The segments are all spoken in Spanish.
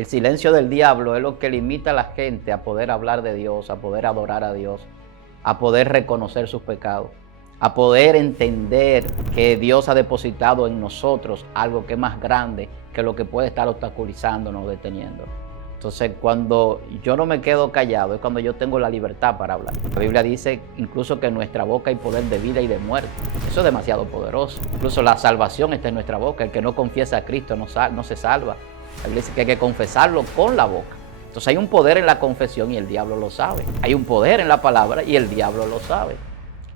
El silencio del diablo es lo que limita a la gente a poder hablar de Dios, a poder adorar a Dios, a poder reconocer sus pecados, a poder entender que Dios ha depositado en nosotros algo que es más grande que lo que puede estar obstaculizándonos, deteniendo. Entonces, cuando yo no me quedo callado, es cuando yo tengo la libertad para hablar. La Biblia dice incluso que en nuestra boca hay poder de vida y de muerte. Eso es demasiado poderoso. Incluso la salvación está en nuestra boca. El que no confiesa a Cristo no se salva. La Biblia dice que hay que confesarlo con la boca. Entonces hay un poder en la confesión y el diablo lo sabe. Hay un poder en la palabra y el diablo lo sabe.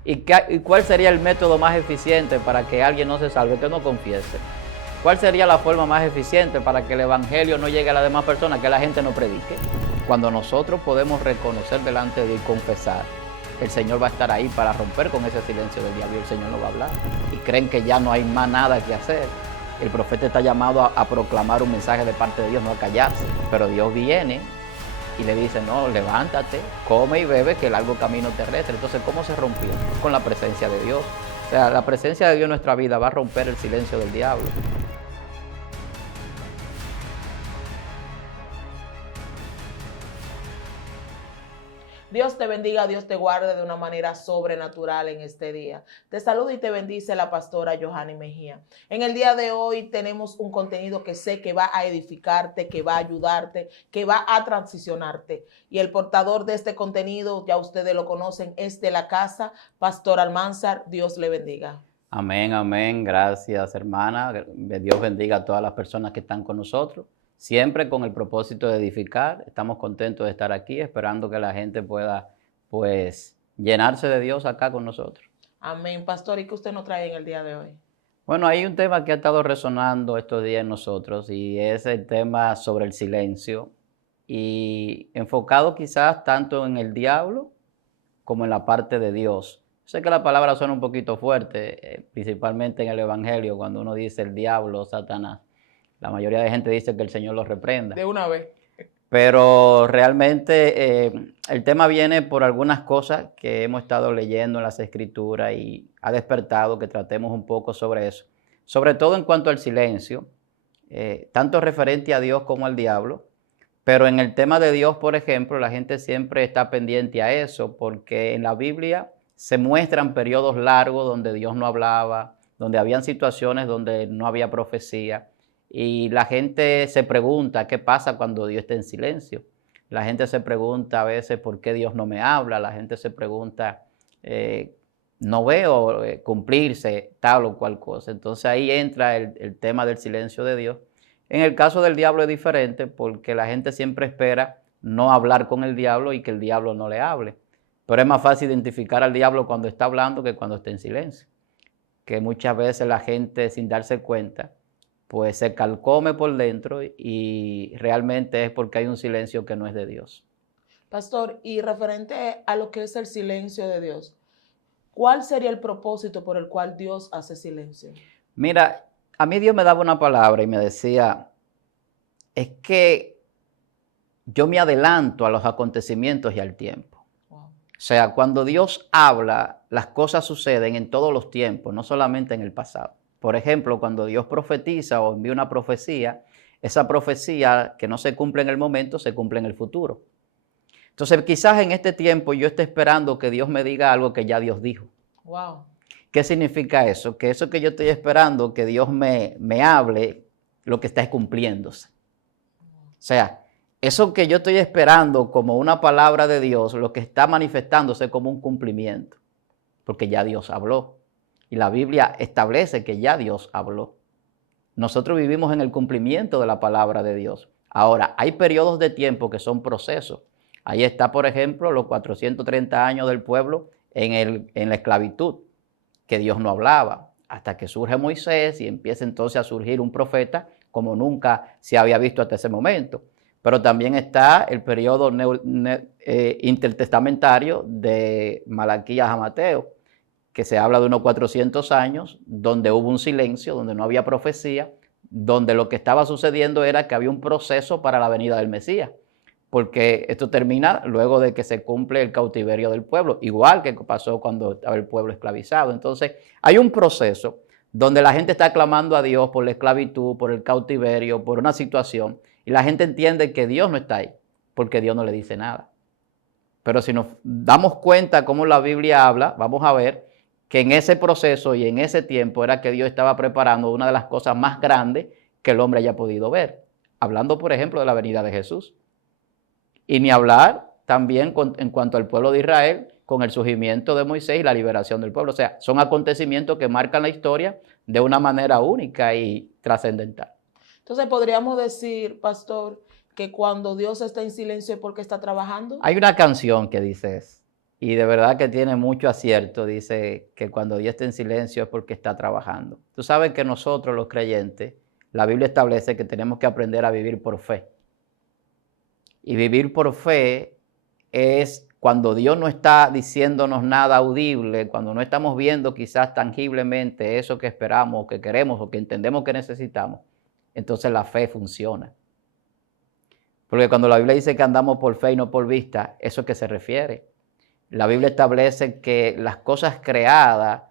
¿Y cuál sería el método más eficiente para que alguien no se salve, que no confiese? ¿Cuál sería la forma más eficiente para que el evangelio no llegue a las demás personas, que la gente no predique? Cuando nosotros podemos reconocer delante de Dios y confesar, el Señor va a estar ahí para romper con ese silencio del diablo y el Señor no va a hablar. Y creen que ya no hay más nada que hacer. El profeta está llamado a proclamar un mensaje de parte de Dios, no a callarse. Pero Dios viene y le dice, no, levántate, come y bebe, que el largo camino terrestre. Entonces, ¿cómo se rompió? Con la presencia de Dios. O sea, la presencia de Dios en nuestra vida va a romper el silencio del diablo. Dios te bendiga, Dios te guarde de una manera sobrenatural en este día. Te saluda y te bendice la pastora Johanny Mejía. En el día de hoy tenemos un contenido que sé que va a edificarte, que va a ayudarte, que va a transicionarte. Y el portador de este contenido, ya ustedes lo conocen, es de la casa, Pastor Almanzar. Dios le bendiga. Amén, amén. Gracias, hermana. Dios bendiga a todas las personas que están con nosotros. Siempre con el propósito de edificar. Estamos contentos de estar aquí, esperando que la gente pueda, pues, llenarse de Dios acá con nosotros. Amén. Pastor, ¿y qué usted nos trae en el día de hoy? Bueno, hay un tema que ha estado resonando estos días en nosotros y es el tema sobre el silencio y enfocado quizás tanto en el diablo como en la parte de Dios. Sé que la palabra suena un poquito fuerte, principalmente en el Evangelio, cuando uno dice el diablo o Satanás. La mayoría de gente dice que el Señor los reprenda. De una vez. Pero realmente el tema viene por algunas cosas que hemos estado leyendo en las Escrituras y ha despertado que tratemos un poco sobre eso. Sobre todo en cuanto al silencio, tanto referente a Dios como al diablo. Pero en el tema de Dios, por ejemplo, la gente siempre está pendiente a eso, porque en la Biblia se muestran periodos largos donde Dios no hablaba, donde habían situaciones donde no había profecía. Y la gente se pregunta, ¿qué pasa cuando Dios está en silencio? La gente se pregunta a veces, ¿por qué Dios no me habla? La gente se pregunta, no veo cumplirse tal o cual cosa. Entonces ahí entra el tema del silencio de Dios. En el caso del diablo es diferente porque la gente siempre espera no hablar con el diablo y que el diablo no le hable. Pero es más fácil identificar al diablo cuando está hablando que cuando está en silencio. Que muchas veces la gente, sin darse cuenta, pues se calcome por dentro y realmente es porque hay un silencio que no es de Dios. Pastor, y referente a lo que es el silencio de Dios, ¿cuál sería el propósito por el cual Dios hace silencio? Mira, a mí Dios me daba una palabra y me decía, es que yo me adelanto a los acontecimientos y al tiempo. Wow. O sea, cuando Dios habla, las cosas suceden en todos los tiempos, no solamente en el pasado. Por ejemplo, cuando Dios profetiza o envía una profecía, esa profecía que no se cumple en el momento, se cumple en el futuro. Entonces, quizás en este tiempo yo esté esperando que Dios me diga algo que ya Dios dijo. Wow. ¿Qué significa eso? Que eso que yo estoy esperando que Dios me hable, lo que está es cumpliéndose. O sea, eso que yo estoy esperando como una palabra de Dios, lo que está manifestándose como un cumplimiento, porque ya Dios habló. Y la Biblia establece que ya Dios habló. Nosotros vivimos en el cumplimiento de la palabra de Dios. Ahora, hay periodos de tiempo que son procesos. Ahí está, por ejemplo, los 430 años del pueblo en la esclavitud, que Dios no hablaba, hasta que surge Moisés y empieza entonces a surgir un profeta como nunca se había visto hasta ese momento. Pero también está el periodo intertestamentario de Malaquías a Mateo, que se habla de unos 400 años, donde hubo un silencio, donde no había profecía, donde lo que estaba sucediendo era que había un proceso para la venida del Mesías, porque esto termina luego de que se cumple el cautiverio del pueblo, igual que pasó cuando estaba el pueblo esclavizado. Entonces, hay un proceso donde la gente está clamando a Dios por la esclavitud, por el cautiverio, por una situación, Y la gente entiende que Dios no está ahí, porque Dios no le dice nada. Pero si nos damos cuenta cómo la Biblia habla, vamos a ver que en ese proceso y en ese tiempo era que Dios estaba preparando una de las cosas más grandes que el hombre haya podido ver. Hablando, por ejemplo, de la venida de Jesús. Y ni hablar también en cuanto al pueblo de Israel, con el surgimiento de Moisés y la liberación del pueblo. O sea, son acontecimientos que marcan la historia de una manera única y trascendental. Entonces, podríamos decir, pastor, que cuando Dios está en silencio es porque está trabajando. Hay una canción que dice eso, y de verdad que tiene mucho acierto. Dice que cuando Dios está en silencio es porque está trabajando. Tú sabes que nosotros los creyentes, la Biblia establece que tenemos que aprender a vivir por fe. Y vivir por fe es cuando Dios no está diciéndonos nada audible, cuando no estamos viendo quizás tangiblemente eso que esperamos o que queremos o que entendemos que necesitamos, entonces la fe funciona. Porque cuando la Biblia dice que andamos por fe y no por vista, ¿eso es que se refiere? La Biblia establece que las cosas creadas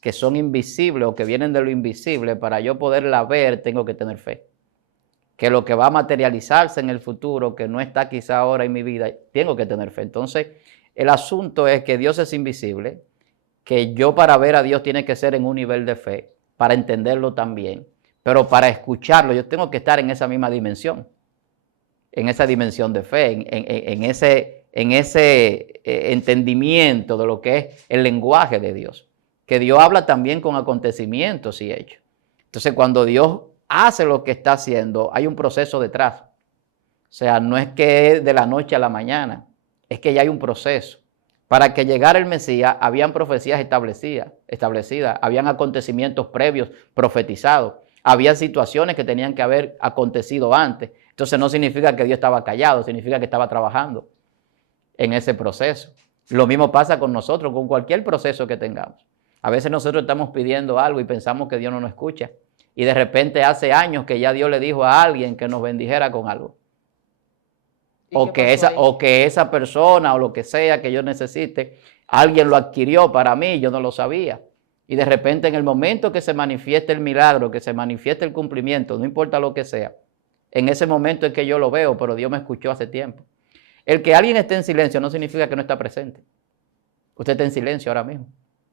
que son invisibles o que vienen de lo invisible, para yo poderlas ver, tengo que tener fe. Que lo que va a materializarse en el futuro, que no está quizá ahora en mi vida, tengo que tener fe. Entonces, el asunto es que Dios es invisible, que yo para ver a Dios tiene que ser en un nivel de fe, para entenderlo también, pero para escucharlo yo tengo que estar en esa misma dimensión, en esa dimensión de fe, en ese entendimiento de lo que es el lenguaje de Dios, que Dios habla también con acontecimientos y hechos. Entonces, cuando Dios hace lo que está haciendo, hay un proceso detrás. O sea, no es que es de la noche a la mañana, es que ya hay un proceso. Para que llegara el Mesías, habían profecías establecidas, habían acontecimientos previos profetizados, había situaciones que tenían que haber acontecido antes. Entonces no significa que Dios estaba callado, significa que estaba trabajando en ese proceso. Lo mismo pasa con nosotros, con cualquier proceso que tengamos. A veces nosotros estamos pidiendo algo y pensamos que Dios no nos escucha. Y de repente hace años que ya Dios le dijo a alguien que nos bendijera con algo. O que esa persona o lo que sea que yo necesite, alguien lo adquirió para mí, yo no lo sabía. Y de repente en el momento que se manifieste el milagro, que se manifieste el cumplimiento, no importa lo que sea, en ese momento es que yo lo veo, pero Dios me escuchó hace tiempo. El que alguien esté en silencio no significa que no está presente. Usted está en silencio ahora mismo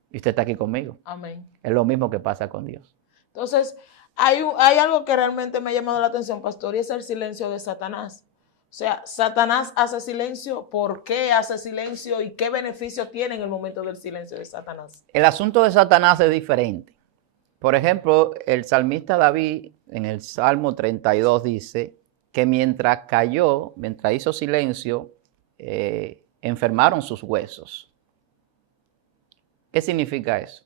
y usted está aquí conmigo. Amén. Es lo mismo que pasa con Dios. Entonces, hay algo que realmente me ha llamado la atención, pastor, y es el silencio de Satanás. O sea, Satanás hace silencio. ¿Por qué hace silencio? ¿Y qué beneficio tiene en el momento del silencio de Satanás? El asunto de Satanás es diferente. Por ejemplo, el salmista David en el Salmo 32 dice que mientras hizo silencio, enfermaron sus huesos. ¿Qué significa eso?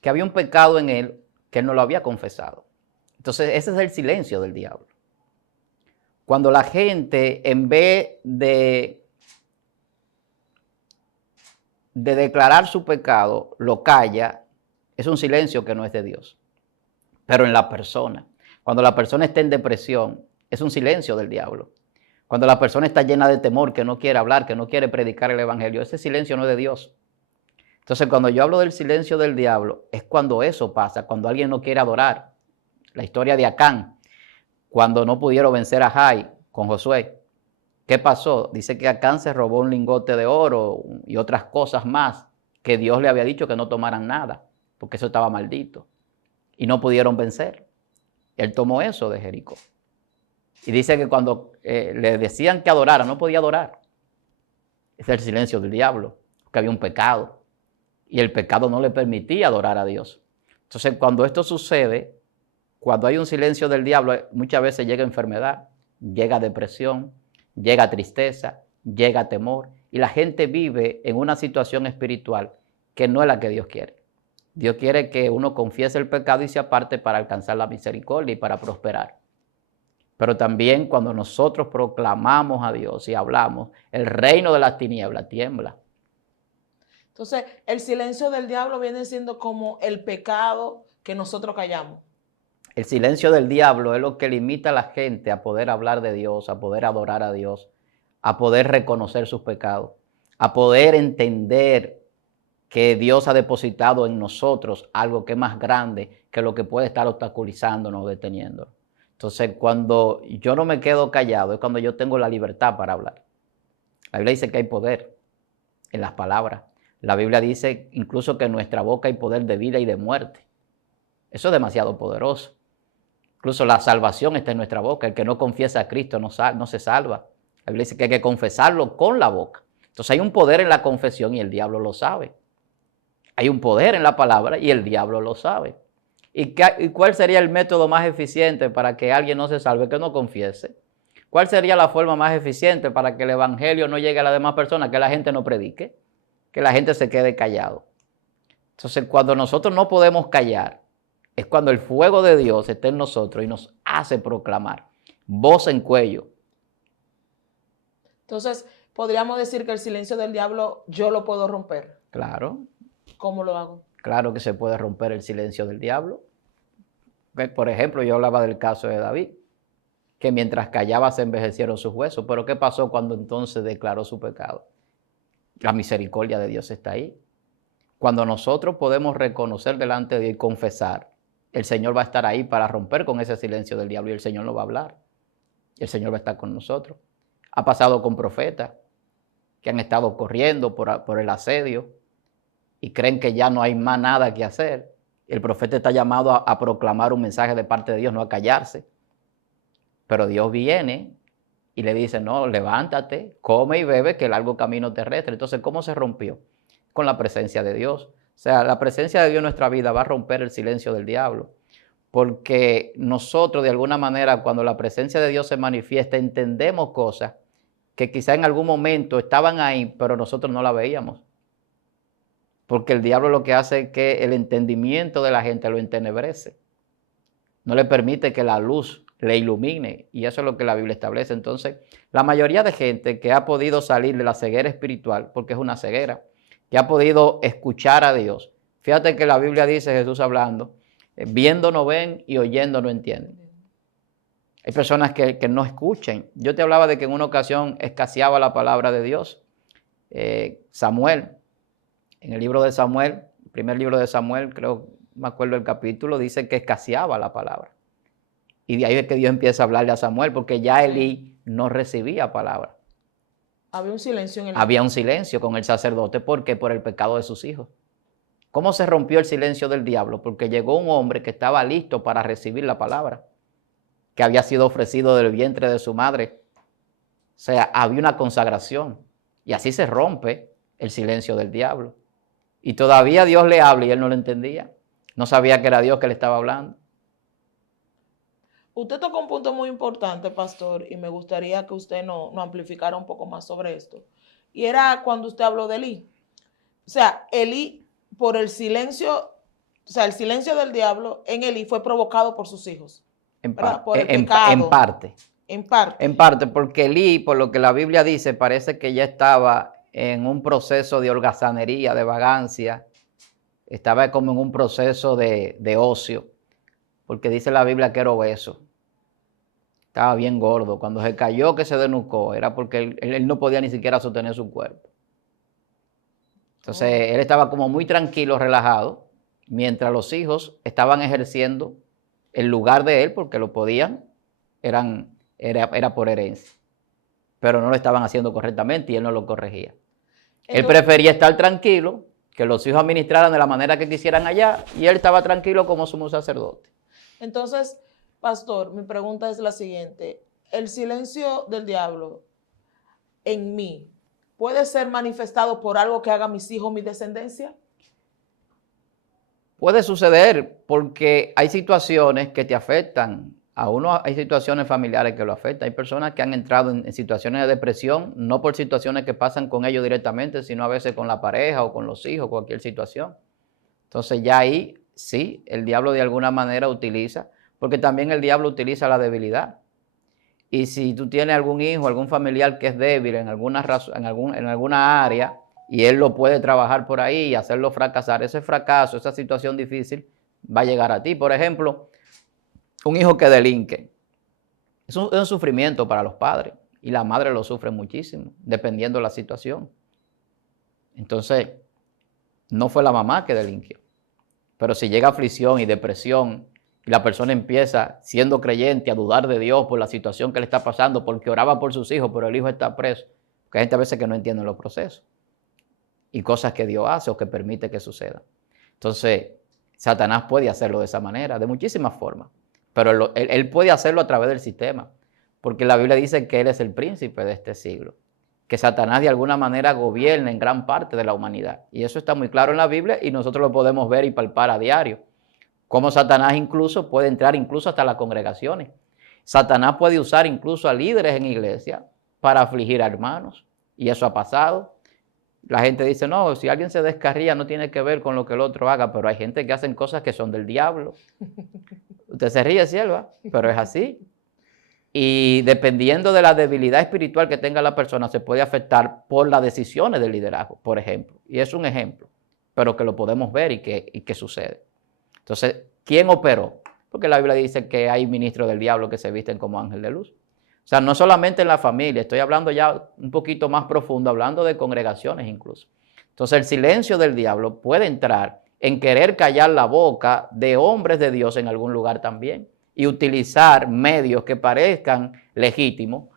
Que había un pecado en él que él no lo había confesado. Entonces, ese es el silencio del diablo. Cuando la gente, en vez de declarar su pecado, lo calla, es un silencio que no es de Dios. Pero en la persona, cuando la persona está en depresión, es un silencio del diablo. Cuando la persona está llena de temor, que no quiere hablar, que no quiere predicar el evangelio, ese silencio no es de Dios. Entonces, cuando yo hablo del silencio del diablo, es cuando eso pasa, cuando alguien no quiere adorar. La historia de Acán, cuando no pudieron vencer a Jai con Josué. ¿Qué pasó? Dice que Acán se robó un lingote de oro y otras cosas más que Dios le había dicho que no tomaran nada, porque eso estaba maldito. Y no pudieron vencer. Él tomó eso de Jericó. Y dice que cuando le decían que adorara, no podía adorar. Es el silencio del diablo, porque había un pecado. Y el pecado no le permitía adorar a Dios. Entonces, cuando esto sucede, cuando hay un silencio del diablo, muchas veces llega enfermedad, llega depresión, llega tristeza, llega temor. Y la gente vive en una situación espiritual que no es la que Dios quiere. Dios quiere que uno confiese el pecado y se aparte para alcanzar la misericordia y para prosperar. Pero también cuando nosotros proclamamos a Dios y hablamos, el reino de las tinieblas tiembla. Entonces, el silencio del diablo viene siendo como el pecado que nosotros callamos. El silencio del diablo es lo que limita a la gente a poder hablar de Dios, a poder adorar a Dios, a poder reconocer sus pecados, a poder entender que Dios ha depositado en nosotros algo que es más grande que lo que puede estar obstaculizándonos, deteniéndonos. Entonces, cuando yo no me quedo callado, es cuando yo tengo la libertad para hablar. La Biblia dice que hay poder en las palabras. La Biblia dice incluso que en nuestra boca hay poder de vida y de muerte. Eso es demasiado poderoso. Incluso la salvación está en nuestra boca. El que no confiesa a Cristo no se salva. La Biblia dice que hay que confesarlo con la boca. Entonces hay un poder en la confesión y el diablo lo sabe. Hay un poder en la palabra y el diablo lo sabe. ¿Y cuál sería el método más eficiente para que alguien no se salve? Que no confiese. ¿Cuál sería la forma más eficiente para que el evangelio no llegue a las demás personas? Que la gente no predique, que la gente se quede callado. Entonces, cuando nosotros no podemos callar, es cuando el fuego de Dios está en nosotros y nos hace proclamar. Voz en cuello. Entonces, podríamos decir que el silencio del diablo yo lo puedo romper. Claro. ¿Cómo lo hago? Claro que se puede romper el silencio del diablo. Por ejemplo, yo hablaba del caso de David, que mientras callaba se envejecieron sus huesos. Pero ¿qué pasó cuando entonces declaró su pecado? La misericordia de Dios está ahí. Cuando nosotros podemos reconocer delante de Dios y confesar, el Señor va a estar ahí para romper con ese silencio del diablo y el Señor no va a hablar. El Señor va a estar con nosotros. Ha pasado con profetas que han estado corriendo por el asedio y creen que ya no hay más nada que hacer. El profeta está llamado a proclamar un mensaje de parte de Dios, no a callarse. Pero Dios viene y le dice, no, levántate, come y bebe, que el largo camino terrestre. Entonces, ¿cómo se rompió? Con la presencia de Dios. O sea, la presencia de Dios en nuestra vida va a romper el silencio del diablo. Porque nosotros, de alguna manera, cuando la presencia de Dios se manifiesta, entendemos cosas que quizá en algún momento estaban ahí, pero nosotros no la veíamos. Porque el diablo lo que hace es que el entendimiento de la gente lo entenebrece. No le permite que la luz le ilumine. Y eso es lo que la Biblia establece. Entonces, la mayoría de gente que ha podido salir de la ceguera espiritual, porque es una ceguera, que ha podido escuchar a Dios. Fíjate que la Biblia dice, Jesús hablando, viendo no ven y oyendo no entienden. Hay personas que no escuchan. Yo te hablaba de que en una ocasión escaseaba la palabra de Dios. Samuel, en el libro de Samuel, el primer libro de Samuel, creo, me acuerdo el capítulo, dice que escaseaba la palabra. Y de ahí es que Dios empieza a hablarle a Samuel, porque ya Elí no recibía palabra. Había un silencio en el... Había un silencio con el sacerdote. ¿Por qué? Por el pecado de sus hijos. ¿Cómo se rompió el silencio del diablo? Porque llegó un hombre que estaba listo para recibir la palabra, que había sido ofrecido del vientre de su madre. O sea, había una consagración. Y así se rompe el silencio del diablo. Y todavía Dios le habla y él no lo entendía. No sabía que era Dios que le estaba hablando. Usted tocó un punto muy importante, pastor, y me gustaría que usted no amplificara un poco más sobre esto. Y era cuando usted habló de Elí. O sea, Elí, por el silencio, o sea, el silencio del diablo en Elí fue provocado por sus hijos. Por el pecado. En parte. En parte. En parte, porque Elí, por lo que la Biblia dice, parece que ya estaba en un proceso de holgazanería, de vagancia. Estaba como en un proceso de ocio. Porque dice la Biblia que era obeso. Estaba bien gordo. Cuando se cayó, que se desnucó, era porque él no podía ni siquiera sostener su cuerpo. Entonces, él estaba como muy tranquilo, relajado, mientras los hijos estaban ejerciendo el lugar de él, porque lo podían, era por herencia. Pero no lo estaban haciendo correctamente y él no lo corregía. Él prefería estar tranquilo, que los hijos administraran de la manera que quisieran allá, y él estaba tranquilo como sumo sacerdote. Entonces, pastor, mi pregunta es la siguiente. ¿El silencio del diablo en mí puede ser manifestado por algo que haga mis hijos, mi descendencia? Puede suceder porque hay situaciones que te afectan. A uno hay situaciones familiares que lo afectan. Hay personas que han entrado en situaciones de depresión, no por situaciones que pasan con ellos directamente, sino a veces con la pareja o con los hijos, cualquier situación. Entonces ya ahí sí, el diablo de alguna manera utiliza, porque también el diablo utiliza la debilidad. Y si tú tienes algún hijo, algún familiar que es débil en alguna área, y él lo puede trabajar por ahí y hacerlo fracasar, ese fracaso, esa situación difícil va a llegar a ti. Por ejemplo, un hijo que delinque. Es un sufrimiento para los padres y la madre lo sufre muchísimo, dependiendo de la situación. Entonces, no fue la mamá que delinquió. Pero si llega aflicción y depresión y la persona empieza, siendo creyente, a dudar de Dios por la situación que le está pasando, porque oraba por sus hijos, pero el hijo está preso. Porque hay gente a veces que no entiende los procesos y cosas que Dios hace o que permite que sucedan. Entonces, Satanás puede hacerlo de esa manera, de muchísimas formas, pero él puede hacerlo a través del sistema, porque la Biblia dice que él es el príncipe de este siglo, que Satanás de alguna manera gobierna en gran parte de la humanidad. Y eso está muy claro en la Biblia y nosotros lo podemos ver y palpar a diario. Cómo Satanás incluso puede entrar incluso hasta las congregaciones. Satanás puede usar incluso a líderes en iglesia para afligir a hermanos. Y eso ha pasado. La gente dice, no, si alguien se descarría no tiene que ver con lo que el otro haga, pero hay gente que hacen cosas que son del diablo. Usted se ríe, Sierva, pero es así. Y dependiendo de la debilidad espiritual que tenga la persona, se puede afectar por las decisiones del liderazgo, por ejemplo. Y es un ejemplo, pero que lo podemos ver y que sucede. Entonces, ¿quién operó? Porque la Biblia dice que hay ministros del diablo que se visten como ángel de luz. O sea, no solamente en la familia, estoy hablando ya un poquito más profundo, hablando de congregaciones incluso. Entonces, el silencio del diablo puede entrar en querer callar la boca de hombres de Dios en algún lugar también y utilizar medios que parezcan legítimos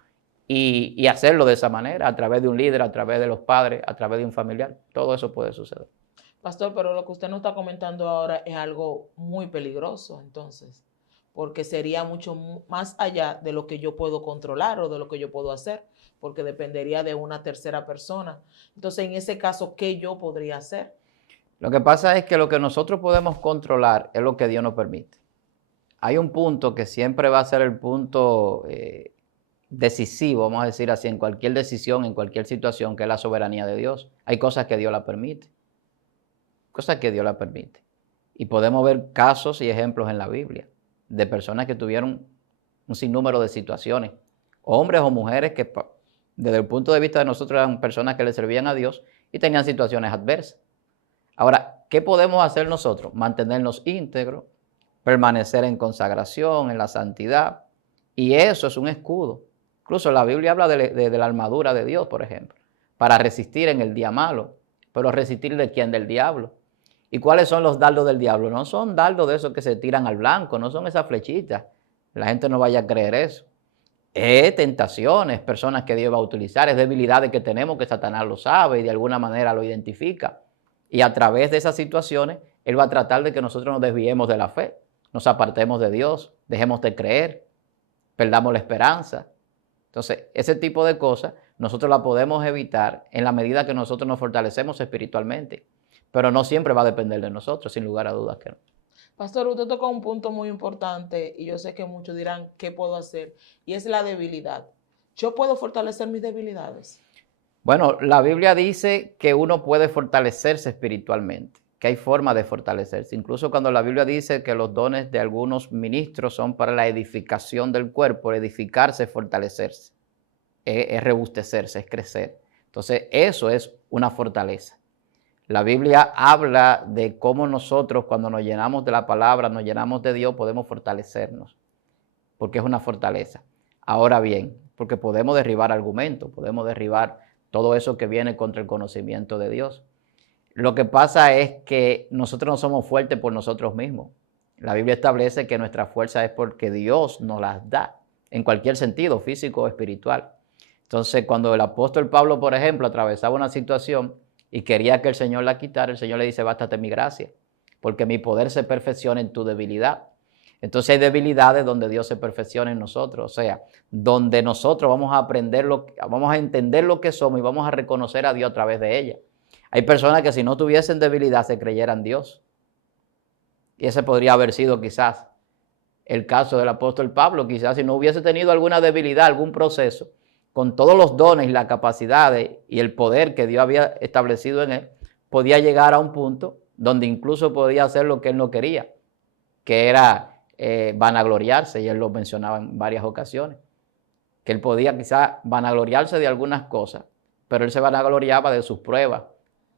y hacerlo de esa manera, a través de un líder, a través de los padres, a través de un familiar. Todo eso puede suceder. Pastor, pero lo que usted nos está comentando ahora es algo muy peligroso, entonces, porque sería mucho más allá de lo que yo puedo controlar o de lo que yo puedo hacer, porque dependería de una tercera persona. Entonces, en ese caso, ¿qué yo podría hacer? Lo que pasa es que lo que nosotros podemos controlar es lo que Dios nos permite. Hay un punto que siempre va a ser el punto decisivo, vamos a decir así, en cualquier decisión, en cualquier situación, que es la soberanía de Dios. Hay cosas que Dios la permite. Cosas que Dios la permite. Y podemos ver casos y ejemplos en la Biblia de personas que tuvieron un sinnúmero de situaciones, hombres o mujeres que desde el punto de vista de nosotros eran personas que le servían a Dios y tenían situaciones adversas. Ahora, ¿qué podemos hacer nosotros? Mantenernos íntegros, permanecer en consagración, en la santidad, y eso es un escudo. Incluso la Biblia habla de la armadura de Dios, por ejemplo, para resistir en el día malo. Pero resistir ¿de quién? Del diablo. ¿Y cuáles son los dardos del diablo? No son dardos de esos que se tiran al blanco, no son esas flechitas. La gente no vaya a creer eso. Es tentaciones, personas que Dios va a utilizar, es debilidades que tenemos que Satanás lo sabe y de alguna manera lo identifica. Y a través de esas situaciones, Él va a tratar de que nosotros nos desviemos de la fe, nos apartemos de Dios, dejemos de creer, perdamos la esperanza. Entonces, ese tipo de cosas nosotros la podemos evitar en la medida que nosotros nos fortalecemos espiritualmente. Pero no siempre va a depender de nosotros, sin lugar a dudas que no. Pastor, usted tocó un punto muy importante y yo sé que muchos dirán, ¿qué puedo hacer? Y es la debilidad. ¿Yo puedo fortalecer mis debilidades? Bueno, la Biblia dice que uno puede fortalecerse espiritualmente, que hay forma de fortalecerse. Incluso cuando la Biblia dice que los dones de algunos ministros son para la edificación del cuerpo, edificarse es fortalecerse, es rebustecerse, es crecer. Entonces, eso es una fortaleza. La Biblia habla de cómo nosotros, cuando nos llenamos de la palabra, nos llenamos de Dios, podemos fortalecernos, porque es una fortaleza. Ahora bien, porque podemos derribar argumentos, podemos derribar todo eso que viene contra el conocimiento de Dios. Lo que pasa es que nosotros no somos fuertes por nosotros mismos. La Biblia establece que nuestra fuerza es porque Dios nos las da, en cualquier sentido, físico o espiritual. Entonces, cuando el apóstol Pablo, por ejemplo, atravesaba una situación y quería que el Señor la quitara, el Señor le dice, bástate mi gracia, porque mi poder se perfecciona en tu debilidad. Entonces hay debilidades donde Dios se perfecciona en nosotros, o sea, donde nosotros vamos a aprender, vamos a entender lo que somos y vamos a reconocer a Dios a través de ella. Hay personas que si no tuviesen debilidad se creyeran Dios. Y ese podría haber sido quizás el caso del apóstol Pablo, quizás si no hubiese tenido alguna debilidad, algún proceso, con todos los dones y las capacidades y el poder que Dios había establecido en él, podía llegar a un punto donde incluso podía hacer lo que él no quería, que era vanagloriarse, y él lo mencionaba en varias ocasiones, que él podía quizás vanagloriarse de algunas cosas, pero él se vanagloriaba de sus pruebas,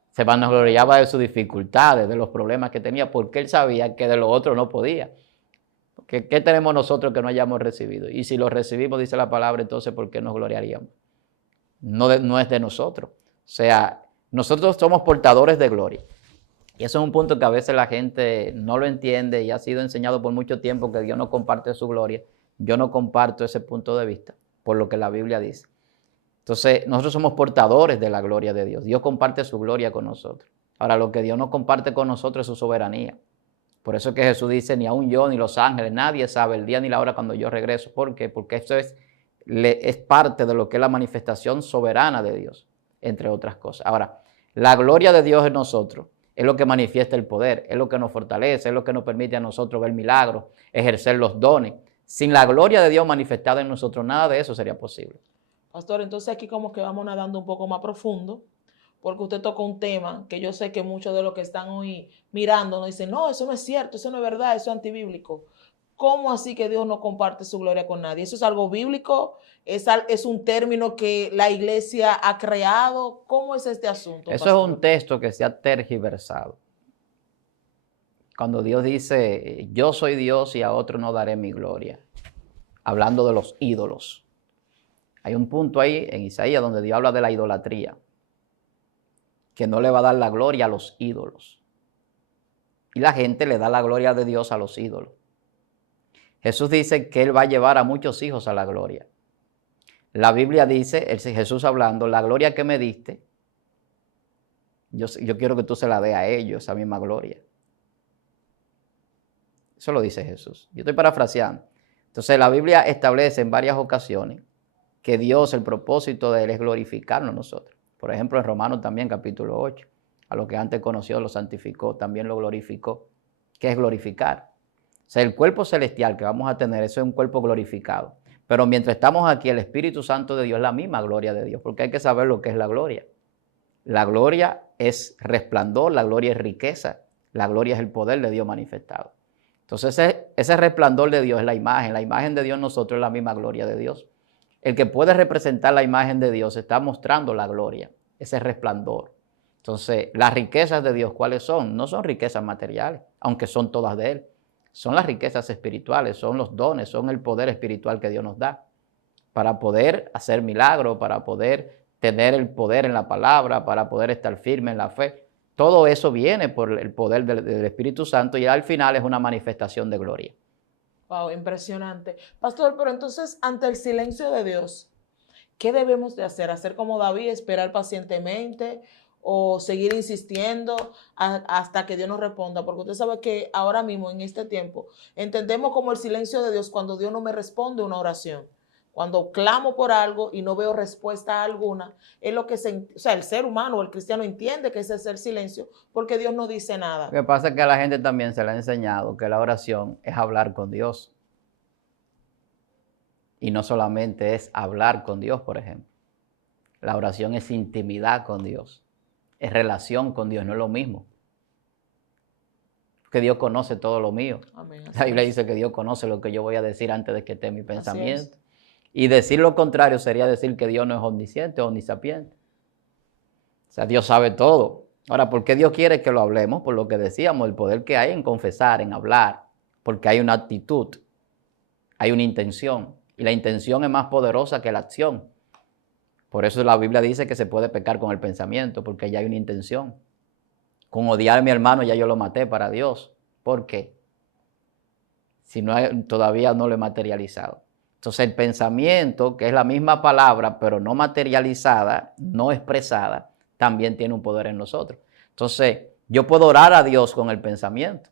se vanagloriaba de sus dificultades, de los problemas que tenía, porque él sabía que de lo otro no podía. ¿Qué tenemos nosotros que no hayamos recibido? Y si lo recibimos, dice la palabra, entonces ¿por qué nos gloriaríamos? No es de nosotros. O sea, nosotros somos portadores de gloria. Y eso es un punto que a veces la gente no lo entiende y ha sido enseñado por mucho tiempo que Dios no comparte su gloria. Yo no comparto ese punto de vista por lo que la Biblia dice. Entonces, nosotros somos portadores de la gloria de Dios. Dios comparte su gloria con nosotros. Ahora, lo que Dios no comparte con nosotros es su soberanía. Por eso es que Jesús dice, ni aun yo, ni los ángeles, nadie sabe el día ni la hora cuando yo regreso. ¿Por qué? Porque eso es parte de lo que es la manifestación soberana de Dios, entre otras cosas. Ahora, la gloria de Dios en nosotros es lo que manifiesta el poder, es lo que nos fortalece, es lo que nos permite a nosotros ver milagros, ejercer los dones. Sin la gloria de Dios manifestada en nosotros, nada de eso sería posible. Pastor, entonces aquí como que vamos nadando un poco más profundo, porque usted toca un tema que yo sé que muchos de los que están hoy mirando nos dicen, no, eso no es cierto, eso no es verdad, eso es antibíblico. ¿Cómo así que Dios no comparte su gloria con nadie? ¿Eso es algo bíblico? ¿Es un término que la iglesia ha creado? ¿Cómo es este asunto, Eso pastor? es un texto que se ha tergiversado. Cuando Dios dice, yo soy Dios y a otro no daré mi gloria. Hablando de los ídolos. Hay un punto ahí en Isaías donde Dios habla de la idolatría. Que no le va a dar la gloria a los ídolos. Y la gente le da la gloria de Dios a los ídolos. Jesús dice que Él va a llevar a muchos hijos a la gloria. La Biblia dice, Jesús hablando, la gloria que me diste, yo quiero que tú se la dé a ellos, esa misma gloria. Eso lo dice Jesús. Yo estoy parafraseando. Entonces la Biblia establece en varias ocasiones que Dios, el propósito de Él es glorificarnos a nosotros. Por ejemplo, en Romanos también, capítulo 8, a lo que antes conoció lo santificó, también lo glorificó. ¿Qué es glorificar? O sea, el cuerpo celestial que vamos a tener, eso es un cuerpo glorificado. Pero mientras estamos aquí, el Espíritu Santo de Dios es la misma gloria de Dios, porque hay que saber lo que es la gloria. La gloria es resplandor, la gloria es riqueza, la gloria es el poder de Dios manifestado. Entonces ese resplandor de Dios es la imagen de Dios en nosotros es la misma gloria de Dios. El que puede representar la imagen de Dios está mostrando la gloria, ese resplandor. Entonces, las riquezas de Dios, ¿cuáles son? No son riquezas materiales, aunque son todas de Él. Son las riquezas espirituales, son los dones, son el poder espiritual que Dios nos da para poder hacer milagros, para poder tener el poder en la palabra, para poder estar firme en la fe. Todo eso viene por el poder del Espíritu Santo y al final es una manifestación de gloria. Wow, impresionante. Pastor, pero entonces, ante el silencio de Dios, ¿qué debemos de hacer? ¿Hacer como David, esperar pacientemente o seguir insistiendo hasta que Dios nos responda? Porque usted sabe que ahora mismo, en este tiempo, entendemos como el silencio de Dios cuando Dios no me responde una oración. Cuando clamo por algo y no veo respuesta alguna, es lo que el ser humano o el cristiano entiende que ese es el silencio porque Dios no dice nada. Lo que pasa es que a la gente también se le ha enseñado que la oración es hablar con Dios. Y no solamente es hablar con Dios, por ejemplo. La oración es intimidad con Dios. Es relación con Dios, no es lo mismo. Que Dios conoce todo lo mío. Amén, La Biblia dice que Dios conoce lo que yo voy a decir antes de que esté en mi pensamiento. Es. Y decir lo contrario sería decir que Dios no es omnisciente o omnisapiente. O sea, Dios sabe todo. Ahora, ¿por qué Dios quiere que lo hablemos? Por lo que decíamos, el poder que hay en confesar, en hablar. Porque hay una actitud, hay una intención. Y la intención es más poderosa que la acción. Por eso la Biblia dice que se puede pecar con el pensamiento, porque ya hay una intención. Con odiar a mi hermano ya yo lo maté para Dios. ¿Por qué? Si no todavía no lo he materializado. Entonces el pensamiento, que es la misma palabra, pero no materializada, no expresada, también tiene un poder en nosotros. Entonces yo puedo orar a Dios con el pensamiento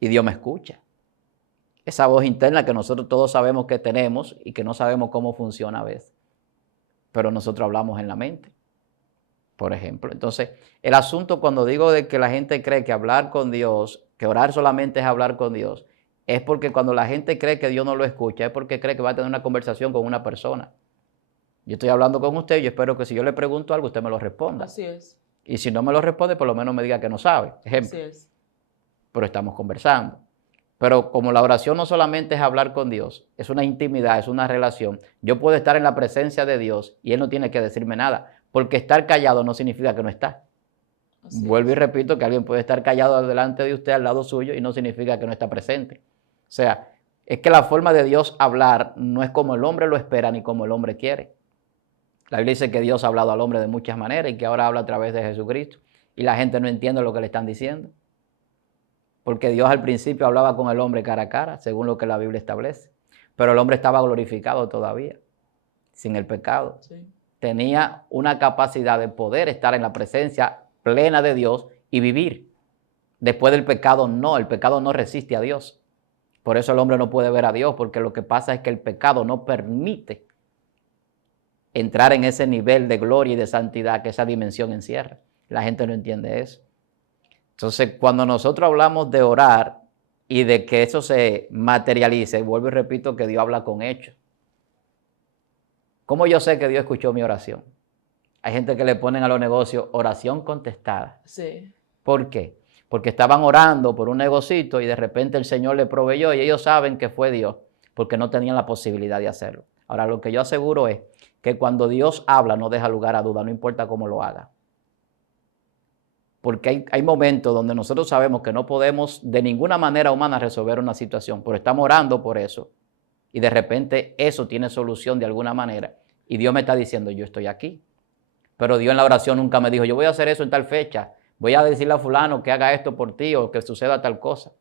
y Dios me escucha. Esa voz interna que nosotros todos sabemos que tenemos y que no sabemos cómo funciona a veces. Pero nosotros hablamos en la mente, por ejemplo. Entonces, el asunto cuando digo de que la gente cree que hablar con Dios, que orar solamente es hablar con Dios, es porque cuando la gente cree que Dios no lo escucha, es porque cree que va a tener una conversación con una persona. Yo estoy hablando con usted y yo espero que si yo le pregunto algo, usted me lo responda. Así es. Y si no me lo responde, por lo menos me diga que no sabe. Ejemplo. Así es. Pero estamos conversando. Pero como la oración no solamente es hablar con Dios, es una intimidad, es una relación. Yo puedo estar en la presencia de Dios y Él no tiene que decirme nada, porque estar callado no significa que no está. Vuelvo y repito que alguien puede estar callado delante de usted, al lado suyo, y no significa que no está presente. O sea, es que la forma de Dios hablar no es como el hombre lo espera ni como el hombre quiere. La Biblia dice que Dios ha hablado al hombre de muchas maneras y que ahora habla a través de Jesucristo. y la gente no entiende lo que le están diciendo. Porque Dios al principio hablaba con el hombre cara a cara, según lo que la Biblia establece. Pero el hombre estaba glorificado todavía, sin el pecado. Sí. Tenía una capacidad de poder estar en la presencia plena de Dios y vivir. Después del pecado no, el pecado no resiste a Dios. Por eso el hombre no puede ver a Dios, porque lo que pasa es que el pecado no permite entrar en ese nivel de gloria y de santidad que esa dimensión encierra. La gente no entiende eso. Entonces, cuando nosotros hablamos de orar y de que eso se materialice, vuelvo y repito que Dios habla con hechos. ¿Cómo yo sé que Dios escuchó mi oración? Hay gente que le ponen a los negocios oración contestada. Sí. ¿Por qué? Porque estaban orando por un negocito y de repente el Señor le proveyó y ellos saben que fue Dios porque no tenían la posibilidad de hacerlo. Ahora, lo que yo aseguro es que cuando Dios habla no deja lugar a duda, no importa cómo lo haga. Porque hay momentos donde nosotros sabemos que no podemos de ninguna manera humana resolver una situación, pero estamos orando por eso y de repente eso tiene solución de alguna manera y Dios me está diciendo yo estoy aquí. Pero Dios en la oración nunca me dijo yo voy a hacer eso en tal fecha, voy a decirle a fulano que haga esto por ti o que suceda tal cosa.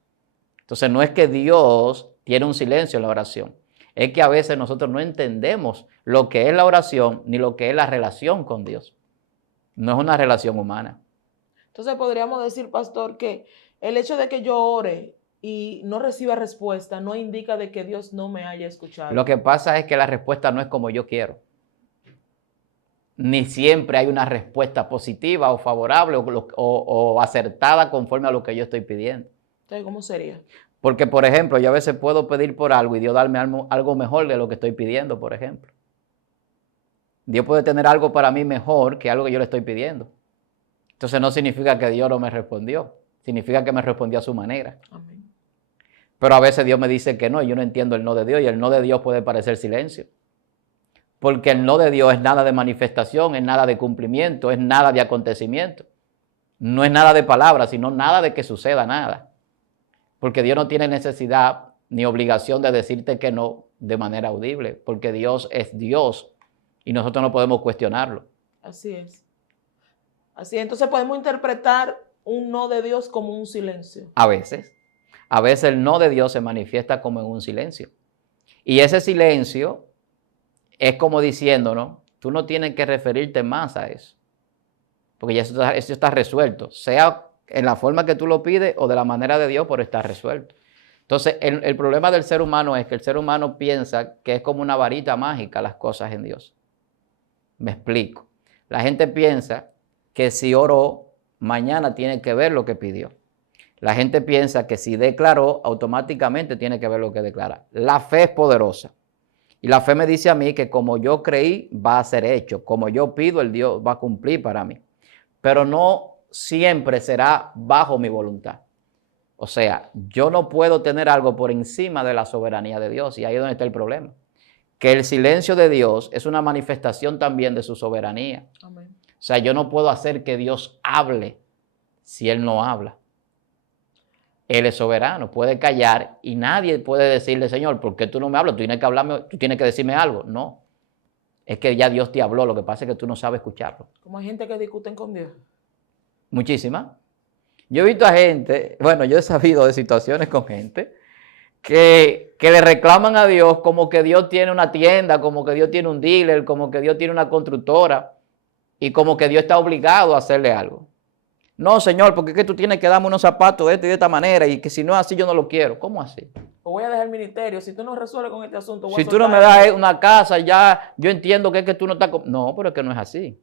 Entonces no es que Dios tiene un silencio en la oración, es que a veces nosotros no entendemos lo que es la oración ni lo que es la relación con Dios. No es una relación humana. Entonces podríamos decir, pastor, que el hecho de que yo ore y no reciba respuesta no indica de que Dios no me haya escuchado. Lo que pasa es que la respuesta no es como yo quiero. Ni siempre hay una respuesta positiva o favorable o acertada conforme a lo que yo estoy pidiendo. Entonces, ¿cómo sería? Porque, por ejemplo, yo a veces puedo pedir por algo y Dios darme algo mejor de lo que estoy pidiendo, por ejemplo. Dios puede tener algo para mí mejor que algo que yo le estoy pidiendo. Entonces no significa que Dios no me respondió, significa que me respondió a su manera. Amén. Pero a veces Dios me dice que no y yo no entiendo el no de Dios y el no de Dios puede parecer silencio. Porque el no de Dios es nada de manifestación, es nada de cumplimiento, es nada de acontecimiento. No es nada de palabras, sino nada de que suceda nada. Porque Dios no tiene necesidad ni obligación de decirte que no de manera audible, porque Dios es Dios y nosotros no podemos cuestionarlo. Así es. Así, entonces podemos interpretar un no de Dios como un silencio. A veces el no de Dios se manifiesta como en un silencio. Y ese silencio es como diciéndonos, tú no tienes que referirte más a eso. Porque ya eso está resuelto, sea en la forma que tú lo pides o de la manera de Dios, pero está resuelto. Entonces, el problema del ser humano es que el ser humano piensa que es como una varita mágica las cosas en Dios. Me explico. La gente piensa que si oró, mañana tiene que ver lo que pidió. La gente piensa que si declaró, automáticamente tiene que ver lo que declara. La fe es poderosa. Y la fe me dice a mí que como yo creí, va a ser hecho. Como yo pido, el Dios va a cumplir para mí. Pero no siempre será bajo mi voluntad. O sea, yo no puedo tener algo por encima de la soberanía de Dios. Y ahí es donde está el problema. Que el silencio de Dios es una manifestación también de su soberanía. Amén. O sea, yo no puedo hacer que Dios hable si Él no habla. Él es soberano, puede callar y nadie puede decirle, Señor, ¿por qué tú no me hablas? Tú tienes que hablarme, tú tienes que decirme algo. No, es que ya Dios te habló, lo que pasa es que tú no sabes escucharlo. Como hay gente que discuten con Dios. Muchísima. Yo he visto a gente, bueno, yo he sabido de situaciones con gente que le reclaman a Dios como que Dios tiene una tienda, como que Dios tiene un dealer, como que Dios tiene una constructora y como que Dios está obligado a hacerle algo. No, Señor, porque es que tú tienes que darme unos zapatos de esta y de esta manera y que si no es así yo no lo quiero. ¿Cómo así? O voy a dejar el ministerio. Si tú no resuelves con este asunto, voy si tú no me das una casa, ya yo entiendo que es que tú no estás... No, pero es que no es así.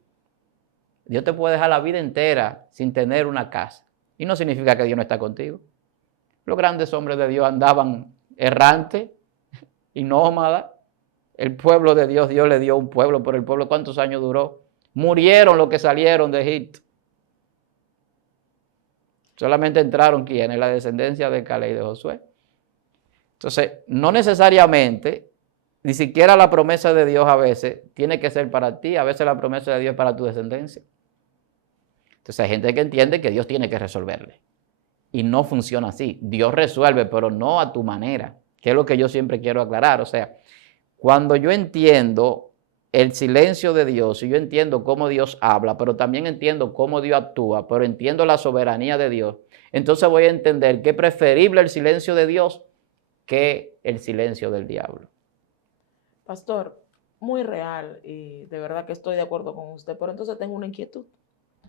Dios te puede dejar la vida entera sin tener una casa. Y no significa que Dios no está contigo. Los grandes hombres de Dios andaban errantes y nómadas. El pueblo de Dios, Dios le dio un pueblo, pero el pueblo ¿cuántos años duró? Murieron los que salieron de Egipto. Solamente entraron ¿quiénes? La descendencia de Caleb y de Josué. Entonces, no necesariamente, ni siquiera la promesa de Dios a veces tiene que ser para ti, a veces la promesa de Dios es para tu descendencia. Entonces hay gente que entiende que Dios tiene que resolverle. Y no funciona así. Dios resuelve, pero no a tu manera, que es lo que yo siempre quiero aclarar. O sea, cuando yo entiendo el silencio de Dios, y yo entiendo cómo Dios habla, pero también entiendo cómo Dios actúa, pero entiendo la soberanía de Dios, entonces voy a entender que es preferible el silencio de Dios que el silencio del diablo. Pastor, muy real y de verdad que estoy de acuerdo con usted, pero entonces tengo una inquietud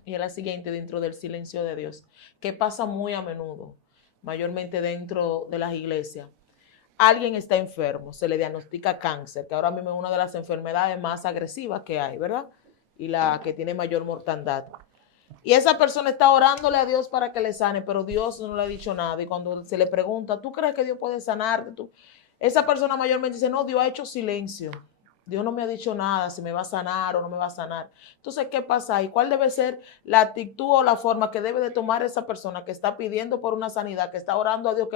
y es la siguiente dentro del silencio de Dios, que pasa muy a menudo, mayormente dentro de las iglesias. Alguien está enfermo, se le diagnostica cáncer, que ahora mismo es una de las enfermedades más agresivas que hay, ¿verdad? Y la que tiene mayor mortandad. Y esa persona está orándole a Dios para que le sane, pero Dios no le ha dicho nada. Y cuando se le pregunta, ¿tú crees que Dios puede sanarte? Esa persona mayormente dice, no, Dios ha hecho silencio. Dios no me ha dicho nada, si me va a sanar o no me va a sanar. Entonces, ¿qué pasa ahí? ¿Cuál debe ser la actitud o la forma que debe de tomar esa persona que está pidiendo por una sanidad, que está orando a Dios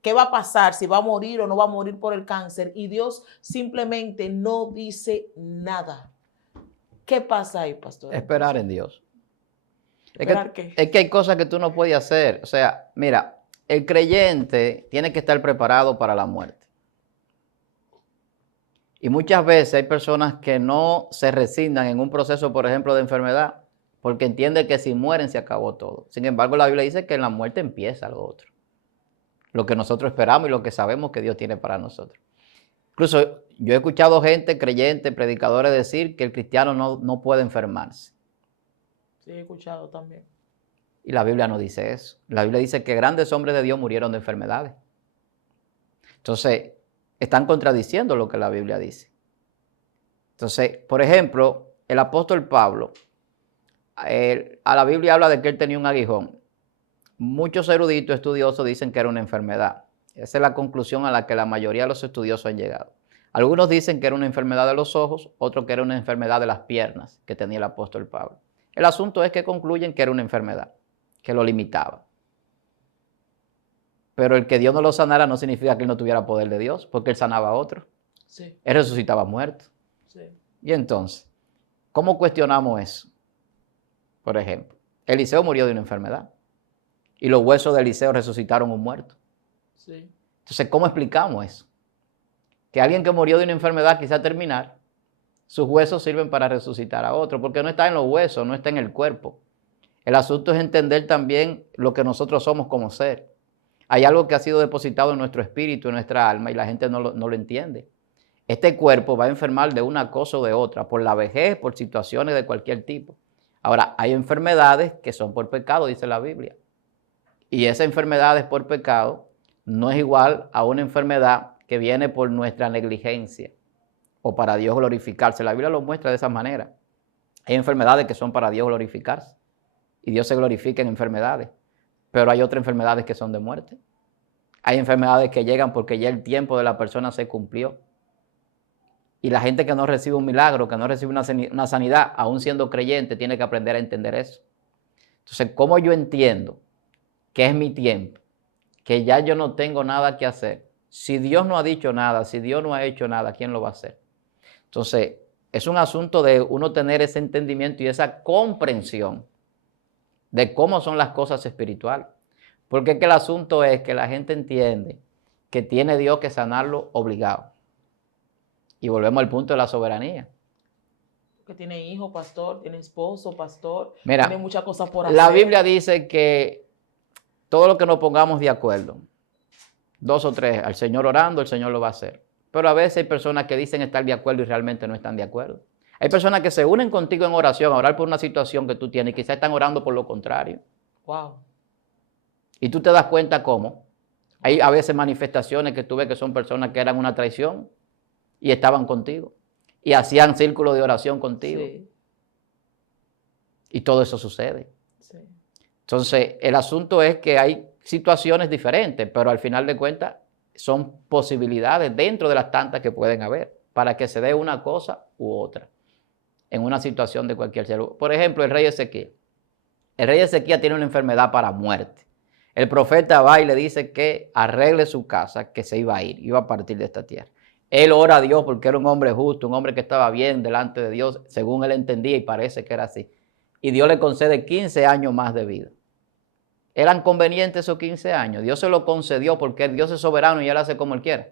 qué va a pasar, si va a morir o no va a morir por el cáncer? Y Dios simplemente no dice nada. ¿Qué pasa ahí, pastor? Esperar en Dios. ¿Esperar qué? Es que hay cosas que tú no puedes hacer. O sea, mira, el creyente tiene que estar preparado para la muerte. Y muchas veces hay personas que no se resignan en un proceso, por ejemplo, de enfermedad, porque entienden que si mueren se acabó todo. Sin embargo, la Biblia dice que en la muerte empieza lo otro. Lo que nosotros esperamos y lo que sabemos que Dios tiene para nosotros. Incluso yo he escuchado gente creyente, predicadores decir que el cristiano no puede enfermarse. Sí, he escuchado también. Y la Biblia no dice eso. La Biblia dice que grandes hombres de Dios murieron de enfermedades. Entonces, están contradiciendo lo que la Biblia dice. Entonces, por ejemplo, el apóstol Pablo, a la Biblia habla de que él tenía un aguijón. Muchos eruditos estudiosos dicen que era una enfermedad. Esa es la conclusión a la que la mayoría de los estudiosos han llegado. Algunos dicen que era una enfermedad de los ojos, otros que era una enfermedad de las piernas que tenía el apóstol Pablo. El asunto es que concluyen que era una enfermedad, que lo limitaba. Pero el que Dios no lo sanara no significa que él no tuviera poder de Dios, porque él sanaba a otro. Sí. Él resucitaba muerto. Sí. Y entonces, ¿cómo cuestionamos eso? Por ejemplo, Eliseo murió de una enfermedad y los huesos de Eliseo resucitaron un muerto. Sí. Entonces, ¿cómo explicamos eso? Que alguien que murió de una enfermedad quizá terminar, sus huesos sirven para resucitar a otro, porque no está en los huesos, no está en el cuerpo. El asunto es entender también lo que nosotros somos como ser. Hay algo que ha sido depositado en nuestro espíritu, en nuestra alma, y la gente no lo entiende. Este cuerpo va a enfermar de una cosa o de otra, por la vejez, por situaciones de cualquier tipo. Ahora, hay enfermedades que son por pecado, dice la Biblia. Y esas enfermedades por pecado no es igual a una enfermedad que viene por nuestra negligencia o para Dios glorificarse. La Biblia lo muestra de esa manera. Hay enfermedades que son para Dios glorificarse y Dios se glorifica en enfermedades. Pero hay otras enfermedades que son de muerte. Hay enfermedades que llegan porque ya el tiempo de la persona se cumplió. Y la gente que no recibe un milagro, que no recibe una sanidad, aún siendo creyente, tiene que aprender a entender eso. Entonces, ¿cómo yo entiendo que es mi tiempo? Que ya yo no tengo nada que hacer. Si Dios no ha dicho nada, si Dios no ha hecho nada, ¿quién lo va a hacer? Entonces, es un asunto de uno tener ese entendimiento y esa comprensión de cómo son las cosas espirituales. Porque es que el asunto es que la gente entiende que tiene Dios que sanarlo obligado. Y volvemos al punto de la soberanía. Que tiene hijo, pastor, tiene esposo, pastor, Mira, tiene muchas cosas por hacer. La Biblia dice que todo lo que nos pongamos de acuerdo, 2 o 3, al Señor orando, el Señor lo va a hacer. Pero a veces hay personas que dicen estar de acuerdo y realmente no están de acuerdo. Hay personas que se unen contigo en oración a orar por una situación que tú tienes y quizás están orando por lo contrario. Wow. Y tú te das cuenta cómo. Hay a veces manifestaciones que tú ves que son personas que eran una traición y estaban contigo. Y hacían círculo de oración contigo. Sí. Y todo eso sucede. Sí. Entonces, el asunto es que hay situaciones diferentes, pero al final de cuentas son posibilidades dentro de las tantas que pueden haber para que se dé una cosa u otra en una situación de cualquier ser. Por ejemplo, el rey Ezequiel. El rey Ezequiel tiene una enfermedad para muerte. El profeta va y le dice que arregle su casa, que se iba a ir, iba a partir de esta tierra. Él ora a Dios porque era un hombre justo, un hombre que estaba bien delante de Dios, según él entendía y parece que era así. Y Dios le concede 15 años más de vida. ¿Eran convenientes esos 15 años? Dios se lo concedió porque Dios es soberano y él hace como él quiera.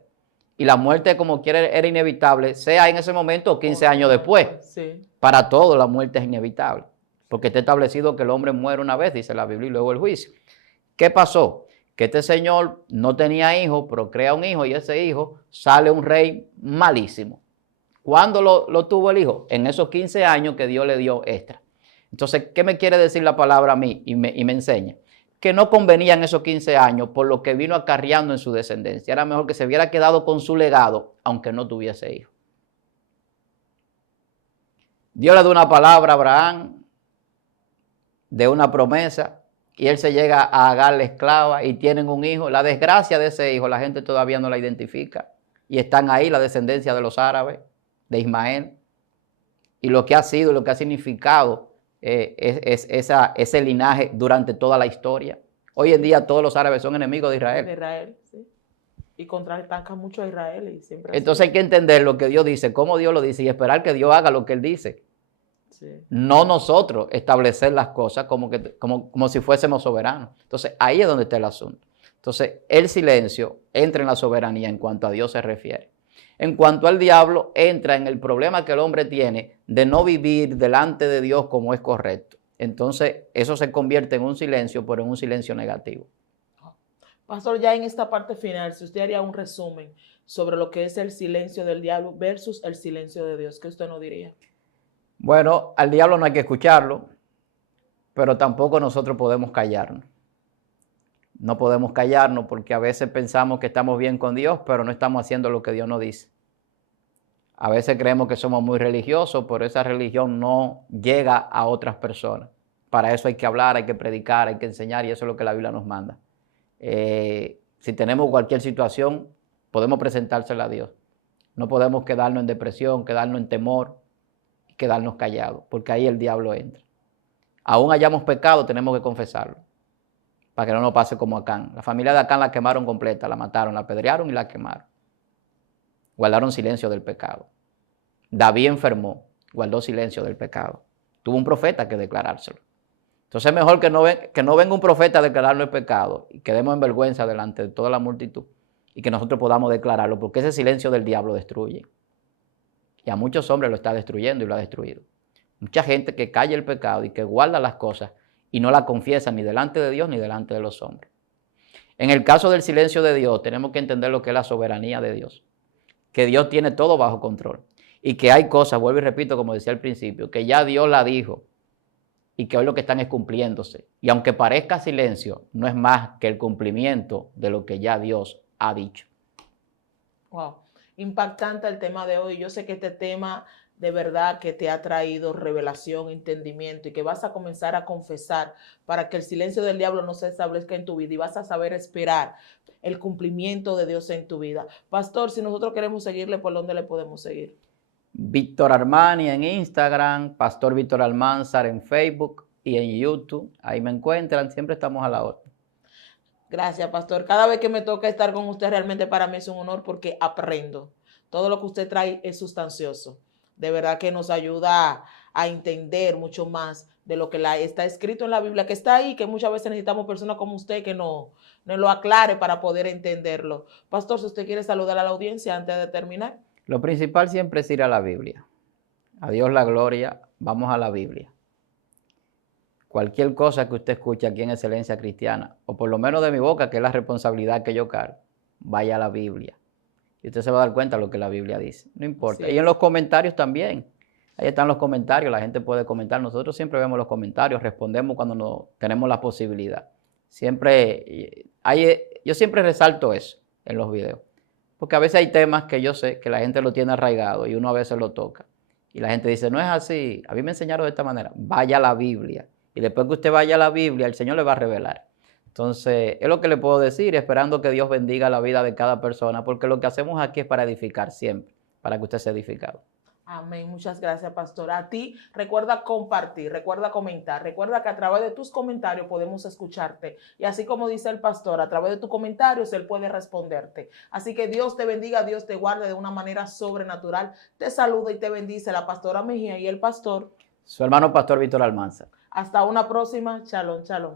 Y la muerte, como quiera, era inevitable, sea en ese momento o 15 años después. Sí. Para todo la muerte es inevitable, porque está establecido que el hombre muere una vez, dice la Biblia, y luego el juicio. ¿Qué pasó? Que este señor no tenía hijo, procrea un hijo y ese hijo sale un rey malísimo. ¿Cuándo lo tuvo el hijo? En esos 15 años que Dios le dio extra. Entonces, ¿qué me quiere decir la palabra a mí y me enseña? Que no convenía en esos 15 años por lo que vino acarreando en su descendencia. Era mejor que se hubiera quedado con su legado, aunque no tuviese hijo. Dios le da una palabra a Abraham de una promesa y él se llega a Agar la esclava y tienen un hijo. La desgracia de ese hijo la gente todavía no la identifica y están ahí la descendencia de los árabes, de Ismael, y lo que ha sido, lo que ha significado ese linaje durante toda la historia. Hoy en día todos los árabes son enemigos de Israel. De Israel, sí. Y contraatacan mucho a Israel y siempre. Entonces hay que entender lo que Dios dice, cómo Dios lo dice y esperar que Dios haga lo que Él dice. Sí. No nosotros establecer las cosas como si fuésemos soberanos. Entonces ahí es donde está el asunto. Entonces el silencio entra en la soberanía en cuanto a Dios se refiere. En cuanto al diablo, entra en el problema que el hombre tiene de no vivir delante de Dios como es correcto. Entonces eso se convierte en un silencio, pero en un silencio negativo. Pastor, ya en esta parte final, si usted haría un resumen sobre lo que es el silencio del diablo versus el silencio de Dios, ¿qué usted nos diría? Bueno, al diablo no hay que escucharlo, pero tampoco nosotros podemos callarnos. No podemos callarnos porque a veces pensamos que estamos bien con Dios, pero no estamos haciendo lo que Dios nos dice. A veces creemos que somos muy religiosos, pero esa religión no llega a otras personas. Para eso hay que hablar, hay que predicar, hay que enseñar y eso es lo que la Biblia nos manda. Si tenemos cualquier situación, podemos presentársela a Dios. No podemos quedarnos en depresión, quedarnos en temor, quedarnos callados, porque ahí el diablo entra. Aún hayamos pecado, tenemos que confesarlo, para que no nos pase como Acán. La familia de Acán la quemaron completa, la mataron, la apedrearon y la quemaron. Guardaron silencio del pecado. David enfermó, guardó silencio del pecado. Tuvo un profeta que declarárselo. Entonces es mejor que no venga un profeta a declararnos el pecado y quedemos en vergüenza delante de toda la multitud y que nosotros podamos declararlo, porque ese silencio del diablo destruye. Y a muchos hombres lo está destruyendo y lo ha destruido. Mucha gente que calla el pecado y que guarda las cosas y no la confiesa ni delante de Dios ni delante de los hombres. En el caso del silencio de Dios, tenemos que entender lo que es la soberanía de Dios. Que Dios tiene todo bajo control. Y que hay cosas, vuelvo y repito, como decía al principio, que ya Dios la dijo y que hoy lo que están es cumpliéndose. Y aunque parezca silencio, no es más que el cumplimiento de lo que ya Dios ha dicho. Wow, impactante el tema de hoy. Yo sé que este tema de verdad que te ha traído revelación, entendimiento y que vas a comenzar a confesar para que el silencio del diablo no se establezca en tu vida y vas a saber esperar el cumplimiento de Dios en tu vida. Pastor, si nosotros queremos seguirle, ¿por dónde le podemos seguir? Víctor Armani en Instagram, Pastor Víctor Almanzar en Facebook y en YouTube. Ahí me encuentran, siempre estamos a la orden. Gracias, Pastor. Cada vez que me toca estar con usted, realmente para mí es un honor porque aprendo. Todo lo que usted trae es sustancioso. De verdad que nos ayuda a entender mucho más de lo que está escrito en la Biblia, que está ahí, que muchas veces necesitamos personas como usted que nos lo aclare para poder entenderlo. Pastor, si usted quiere saludar a la audiencia antes de terminar. Lo principal siempre es ir a la Biblia. A Dios la gloria, vamos a la Biblia. Cualquier cosa que usted escuche aquí en Excelencia Cristiana, o por lo menos de mi boca, que es la responsabilidad que yo cargo, vaya a la Biblia. Y usted se va a dar cuenta de lo que la Biblia dice. No importa. Sí. Y en los comentarios también. Ahí están los comentarios, la gente puede comentar. Nosotros siempre vemos los comentarios, respondemos cuando tenemos la posibilidad. Yo siempre resalto eso en los videos. Porque a veces hay temas que yo sé que la gente lo tiene arraigado y uno a veces lo toca. Y la gente dice, no es así, a mí me enseñaron de esta manera. Vaya a la Biblia. Y después que usted vaya a la Biblia, el Señor le va a revelar. Entonces, es lo que le puedo decir, esperando que Dios bendiga la vida de cada persona, porque lo que hacemos aquí es para edificar siempre, para que usted sea edificado. Amén. Muchas gracias, Pastor. A ti, recuerda compartir, recuerda comentar, recuerda que a través de tus comentarios podemos escucharte. Y así como dice el pastor, a través de tus comentarios Él puede responderte. Así que Dios te bendiga, Dios te guarde de una manera sobrenatural. Te saluda y te bendice la pastora Mejía y el pastor. Su hermano Pastor Víctor Almanzar. Hasta una próxima. Shalom, shalom.